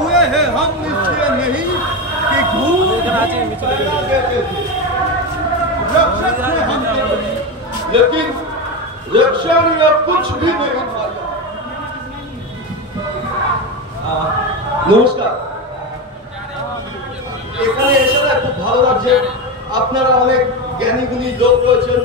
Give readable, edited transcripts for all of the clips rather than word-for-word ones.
हुए हैं हम इसलिए नहीं कि घूम रक्षक थे हम, लेकिन रक्षा ने कुछ भी नहीं पाया। নমস্কার। এখানে এসে না খুব ভালো লাগছে। আপনারা অনেক জ্ঞানী গুণী লোক রয়েছেন।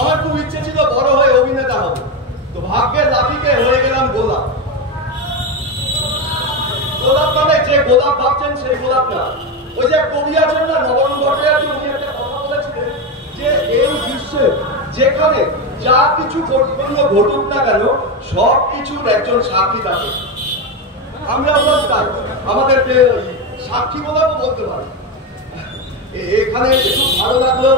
আমার খুব ইচ্ছে ছিল বড় হয়ে অভিনেতা হব, তো ভাগ্যের লাঠিতে হয়ে গেলাম গোলাপ। গোলাপ মানে যে গোলাপ ভাবছেন সেই গোলাপ না। ওই যে কবি আছেন না নবরণ ভট্টাচার্য, উনি একটা কথা বলেছিলেন যে এই বিশ্বে যেখানে যা কিছু ঘটুক না কেন সব কিছুর একজন সাক্ষী থাকে। আমরা তাই আমাদেরকে সাক্ষী গোলাপও বলতে পারি। এখানে খুব ভালো লাগলো,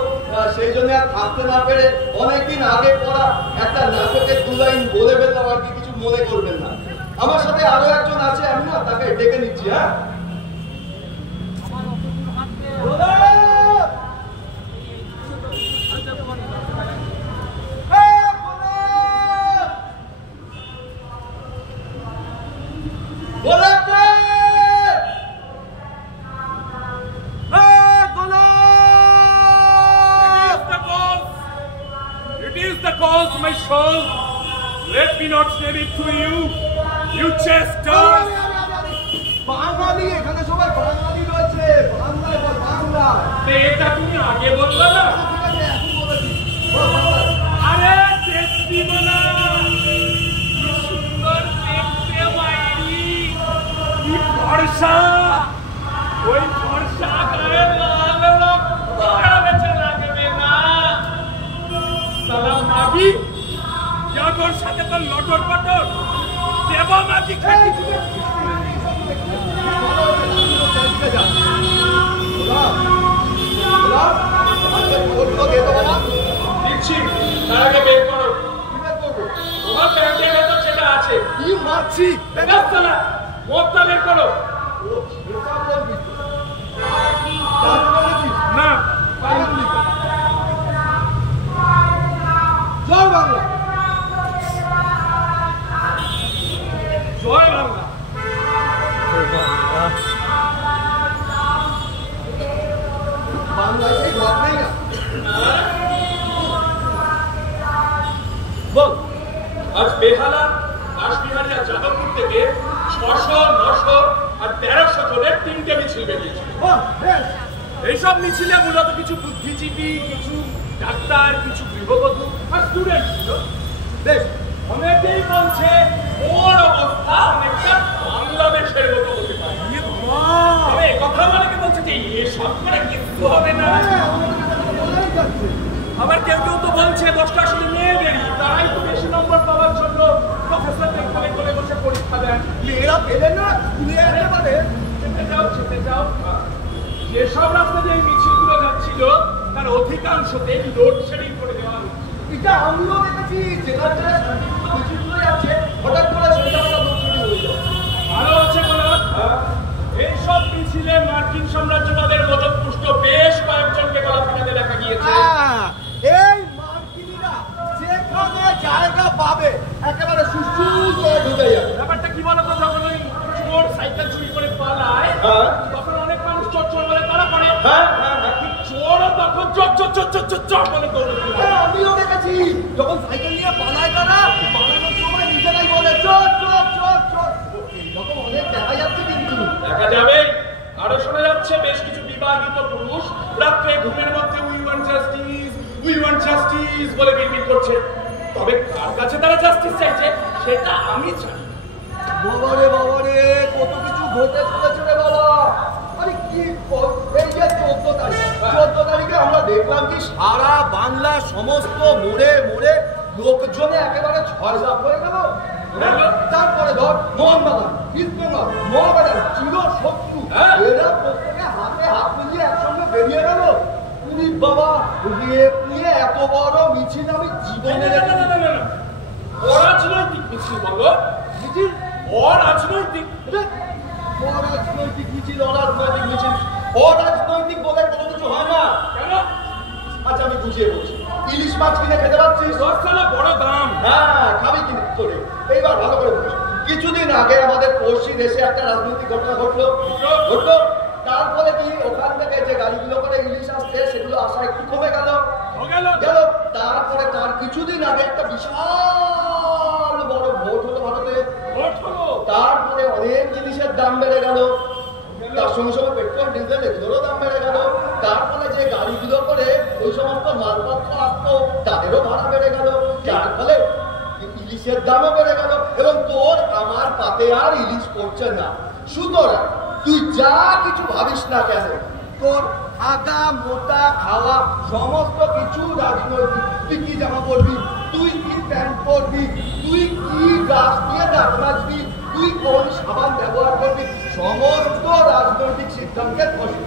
সেই জন্য আর থাকতে না পেরে অনেকদিন আগে পড়া একটা নাটকের 2 লাইন বলে ফেললাম, আর কি কিছু মনে করবেন না। আমার সাথে আরো একজন আছে, আমি না তাকে ডেকে নিচ্ছি। হ্যাঁ, my soul, let me not send it to you, you chesters. বাঙালি, এখানে সবাই বাঙালি রয়েছে। বাংলায় বল, বাংলা। এটা তুমি আগে বলবে না? আরে টেস্টি বলা, কি সুন্দর দেখতে মাইরি, কি ফর্সা, ওই ফর্সা গায়ে লাল রক্ত বেঁচে লাগবে না। সালাম মাগি, যা তোর সাথে তোর লটর পটর দেব মাগি খাটি দিচ্ছি, তার আগে বের করো। তোমার প্যান্টের ভেতর সেটা আছে। কি মারছি? মদটা বের করো। না, জয় বাংলা, জয় বাংলা। বাংলায় সেই ভাব নেই না। বল, আজ বেহালা রাসবিহারী আর যাদবপুর থেকে 600, 900 আর 1300 জনের 3টে মিছিল বেরিয়েছে। এইসব মিছিলে মূলত কিছু বুদ্ধিজীবী, কিছু ডাক্তার, কিছু গৃহবধূ আর স্টুডেন্ট ছিল। বেশ, অনেকেই বলছে ওর অবস্থা অনেকটা বাংলাদেশের মতো হতে পারে। তবে কথা অনেকে বলছে যে এসব করে কিছু হবে না। আবার কেউ কেউ তো বলছে 10টা আসলে মেয়েদেরই, তারাই তো বেশি নম্বর পাওয়ার জন্য প্রফেসরদের কোলে কোলে বসে পরীক্ষা দেন। মেয়েরা পেলে না, তুমি একেবারে চেপে যাও। যেসব রাস্তা দিয়ে মিছিলগুলো যাচ্ছিল তার অধিকাংশতে লোডশেডিং করে দেওয়া হচ্ছে। এটা আমিও দেখেছি, যেখানে মিছিলগুলো যাচ্ছে হঠাৎ করে সেটা লোডশেডিং হয়ে যায়। ভালো আছে বলো। এইসব মিছিলে মার্কিন সাম্রাজ্যবাদের মদতপুষ্ট বেশ কয়েকজনকে গলা ফাটাতে দেখা গিয়েছে। এই মার্কিনীরা যেখানে জায়গা পাবে একেবারে সুসুর করে ঢুকে যাবে। ব্যাপারটা কি বলতো, যখন ওই চোর সাইকেল চুরি করে পালায় তখন অনেক মানুষ চোর চোর বলে তারা করে। চোরও তখন চোর চোর চোর চোর চোর চোর বলে দৌড়তে লাগে। আমিও দেখেছি, যখন সাইকেল নিয়ে পালায় তারা পালানোর সময় নিজেরাই বলে চোর চোর চোর চোর। এইরকম অনেক দেখা যাচ্ছে, কিন্তু দেখা যাবে। আরো শোনা যাচ্ছে বেশ কিছু বিবাহিত পুরুষ রাত্রে ঘুমের মধ্যে উই ওয়ান্ট জাস্টিস বলে বিড়বিড় করছে। তবে কার কাছে তারা জাস্টিস চাইছে সেটা আমি জানি। বাবারে বাবারে, কত কিছু ঘটে চলেছে রে বাবা। আরে কি এই যে 14 তারিখে আমরা দেখলাম কি সারা বাংলা সমস্ত মোড়ে মোড়ে লোকজনে একেবারে 6 লাখ হয়ে গেল। তারপরে ধর মোহনবাগান, ইস্টবেঙ্গল, মহাবাজার, চিরশত্রু, এরা প্রত্যেকে হাতে হাত মিলিয়ে একসঙ্গে বেরিয়ে গেল। উনি বাবা, রেপ নিয়ে এত বড় মিছিল আমি জীবনে অরাজনৈতিক মিছিল বলো। মিছিল অরাজনৈতিক অরাজনৈতিক মিছিল, অরাজনৈতিক মিছিল, অরাজনৈতিক বলে কোনো কিছু হয় না। কেন? আচ্ছা আমি বুঝিয়ে বলছি। ইলিশ মাছ কিনে খেতে পারছিস? 10 টাকা বড় দাম। হ্যাঁ, খাবি কিনে তোরে। এইবার ভালো করে বলছি, কিছুদিন আগে আমাদের পড়শি দেশে একটা রাজনৈতিক ঘটনা ঘটলো। তারপরে কি ওখান থেকে যে গাড়িগুলো করে ইলিশ আসছে সেগুলো আসা একটু কমে গেল। তারপরে তার কিছুদিন আগে একটা বিশাল বড় ভোট হলো ভারতে। তারপরে অনেক জিনিসের দাম বেড়ে গেল, তার সঙ্গে সঙ্গে পেট্রোল ডিজেল এগুলোরও দাম বেড়ে গেল। তারপরে যে গাড়িগুলো করে ওই সমস্ত মালপত্র আসতো তাদেরও ভাড়া বেড়ে গেল, যার ফলে ইলিশের দামও বেড়ে গেল। এবং তোর আমার পাতে আর ইলিশ পড়ছে না। সুতরাং তুই যা কিছু ভাবিস না কেন, তোর আগা মোটা খাওয়া সমস্ত কিছু রাজনৈতিক। তুই কি জামা পরবি, তুই কি প্যান্ট পরবি, তুই কি গাছ দিয়ে দাঁত মাজবি, তুই কোন সাবান ব্যবহার করবি, সমস্ত রাজনৈতিক সিদ্ধান্তের ফসল।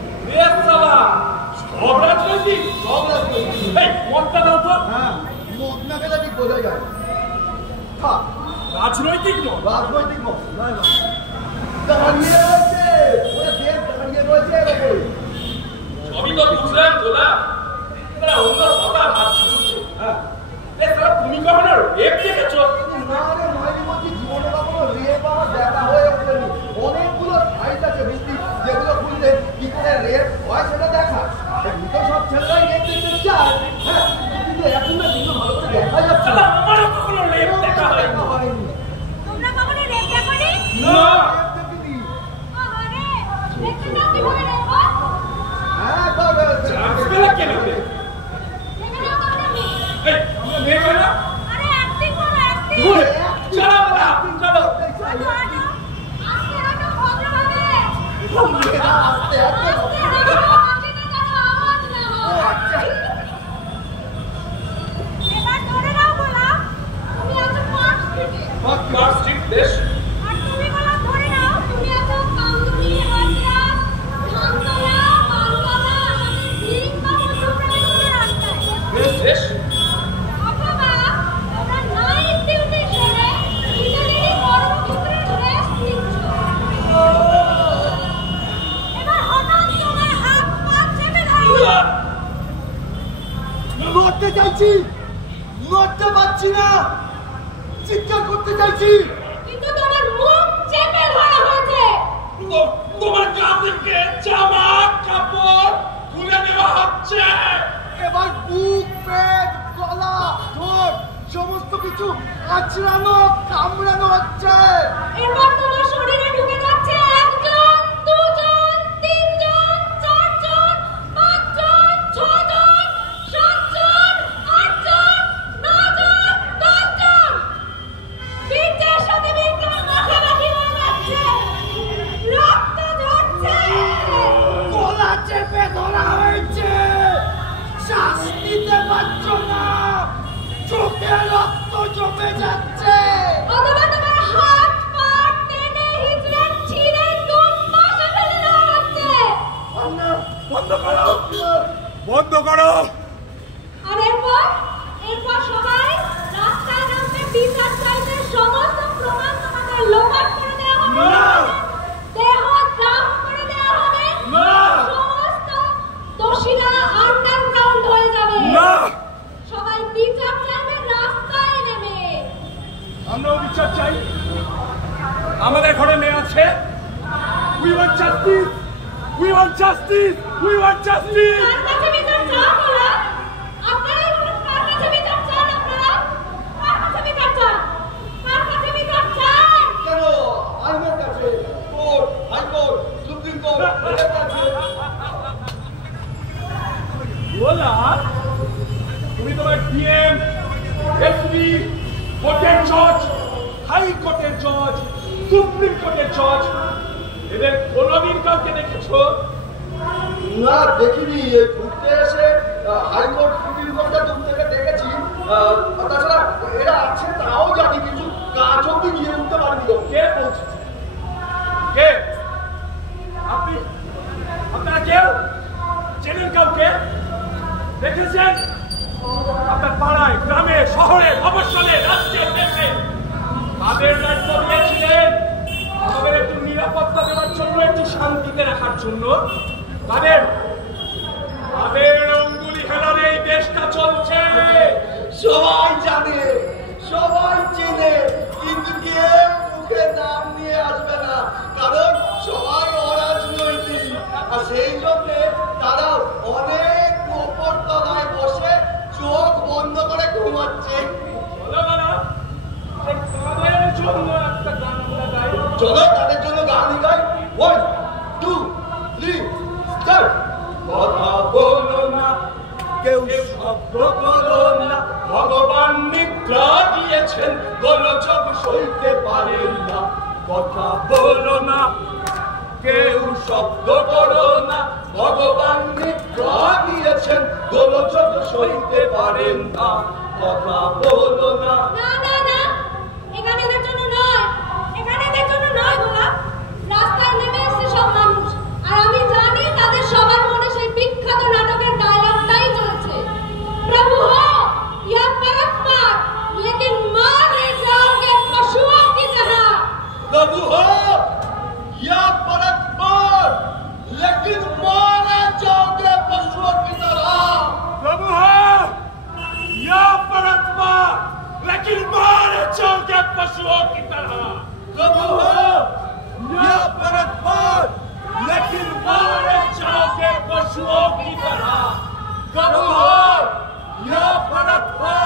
সব রাজনৈতিক, সব রাজনৈতিক। মদটা দাও তো। হ্যাঁ, মদ না গেলে ঠিক বোঝা যায়। রাজনৈতিক মত, রাজনৈতিক মত দাঁড়িয়ে রয়েছে, ওরা দেশ দাঁড়িয়ে রয়েছে। সবই তো বুঝলাম তোলা, অন্য কথা ভাবছি। তুমি কখনো রেপ দেখেছো? না রে মাইরি বলছি, জীবনে কখনো রেপ আমার দেখা হয়ে ওঠেনি। অনেকগুলো সাইট আছে বুঝলি, যেগুলো খুললে কি করে রেপ হয় সেটা দেখা। তো সব ছেলেরাই রেপ দেখতে চায়। হ্যাঁ, কিন্তু এখন না কিন্তু ভালো করে দেখা যাচ্ছে না। আমারও কখনো রেপ দেখা হয়নি। তোমরা কখনো রেপ দেখোনি? না। আরে দেখতে দাও কিভাবে রেপ হয়? হ্যাঁ, তবে আজকাল কেন রে? দেখে নাও তাহলে আমি। এই আমরা মেয়ে কই না? আরে অ্যাক্টিং করো, অ্যাক্টিং। চলো বাবা, চলো। আস্তে হাঁটো ভদ্রভাবে। আস্তে আস্তে আস্তে হাঁটো, আস্তে যেন আওয়াজ না হয়। এবার ধরে নাও বলা, তুমি আছো পার্ক স্ট্রিটে। পার্ক স্ট্রিট বেশ। আর তুমি বলা ধরে নাও, তুমি আছো কামদুনি, হাজরাত, ধানতলা, পানতলা, আসামের সিং বা মধ্যপ্রদেশের রাস্তায়। বেশ। অথবা তোমরা নাইট ডিউটি সেরে নিজেদেরই কর্মক্ষেত্রে রেস্ট নিচ্ছ। এবার হঠাৎ তোমার হাত পা চেপে ধরলো। নড়তে চাইছি, নড়তে পারছি না, চিৎকার করতে চাইছি, কিন্তু তোমার মুখ চেপে ধরা হয়েছে। তোমার গা থেকে জামা কাপড় খুলে দেওয়া হচ্ছে। এবার বুক, পেট, গলা, ঠোঁট সমস্ত কিছু আঁচড়ানো, কামড়ানো হচ্ছে। এবার তোমার শরীরে ঢুকে যাচ্ছে একজন, দুজন, তিনজন, চারজন, পাঁচজন, ছজন, সাতজন, আটজন, নজন, 10জন। বীর্যের সাথে বীর্যের মাখামাখি হয়ে যাচ্ছে, রক্ত ঝরছে। গলা চেপে ধরা হয়েছে, শ্বাস নিতে পারছো না, চোখে রক্ত জমে যাচ্ছে। অথবা তোমার হাত পা টেনে হিচড়ে ছিঁড়ে দুপাশে ফেলে দেওয়া হচ্ছে। বন্ধ করো, বন্ধ করো। আর এরপর সবাই রাস্তায় নামবে, বিচার চাইতে সমস্ত প্রমাণ তোমাকে লোপাট করে দেওয়া হবে, দেহ দাম করে দেওয়া হবে, সমস্ত দোষীরা আন্ডারগ্রাউন্ড হয়ে যাবে। সবাই বিচার চাইবে রাস্তায় নেমে। আমরাও বিচার চাই। আমাদের ঘরে মেয়ে আছে। We want justice. We want justice. We want justice. কার কাছে বিচার চান ওরা? আপনারাই বলুন, কার কাছে বিচার চান আপনারা? কার কাছে বিচার চান? কার কাছে বিচার চান? কেন আইনের কাছে, কোর্ট, হাইকোর্ট, সুপ্রিম কোর্ট, এদের কাছে। বলা তুমি তোমার ডিএম, এসপি, কোর্টের জজ, হাইকোর্টের জজ, সুপ্রিম কোর্টের জজ, এদের কোনোদিন কাউকে দেখেছো? না, দেখিনি। এই ঘুরতে এসে হাইকোর্ট, সুপ্রিম কোর্টে দূর থেকে দেখেছি। তাছাড়া এরা আছে তাও জানি, কিছু কাজ অব্দি নিয়ে উঠতে পারিনি। কে বলছে? কে? আপনারা কেউ চেনেন কাউকে? দেখেছেন? আপনার পাড়ায়, গ্রামে, শহরে, মফস্বলে, রাজ্যে, দেশে তাদের দায়িত্ব দিয়েছিলেন আমাদের একটু নিরাপত্তা দেওয়ার জন্য, একটু শান্তিতে রাখার জন্য। তাদের অঙ্গুলি হেলারে এই দেশটা চলছে। সবাই জানে, সবাই চেনে, কিন্তু কেউ মুখে আসবে না, কারণ সবাই অরাজনৈতিক, আর সেই জন্য তারা অনেক উপর তলায় বসে চোখ বন্ধ করে ঘুমাচ্ছে। চলো তাদের জন্য গান গাই। 1 2 3 স্টার্ট। কথা বলো না, কেউ শব্দ করো না, ভগবান নিদ্রা দিয়েছেন, গোলযোগ সইতে পারেন না। কথা বলো না, কেউ শব্দ করো না, ভগবান নিদ্রা দিয়েছেন, গোলযোগ সইতে পারেন না। কথা বলো না। না না না, এখানে এদের জন্য নয়, এখানে এদের জন্য নয় গোলাপ। রাস্তায় নেমে এসেছে সব মানুষ, আর আমি জানি তাদের সবার মনে সেই বিখ্যাত নাটকের ডায়লগটাই চলছে, প্রভু हो या परतपार, लेकिन मारे जाओगे पशुओं की तरह। प्रभु हो या परतपार, लेकिन मारे जाओगे पशुओं की तरह। प्रभु हो या परतपार, लेकिन मारे जाओगे पशुओं की तरह। प्रभु हो या परतपार, लेकिन मारे जाओगे पशुओं की तरह। प्रभु हो या परतपार,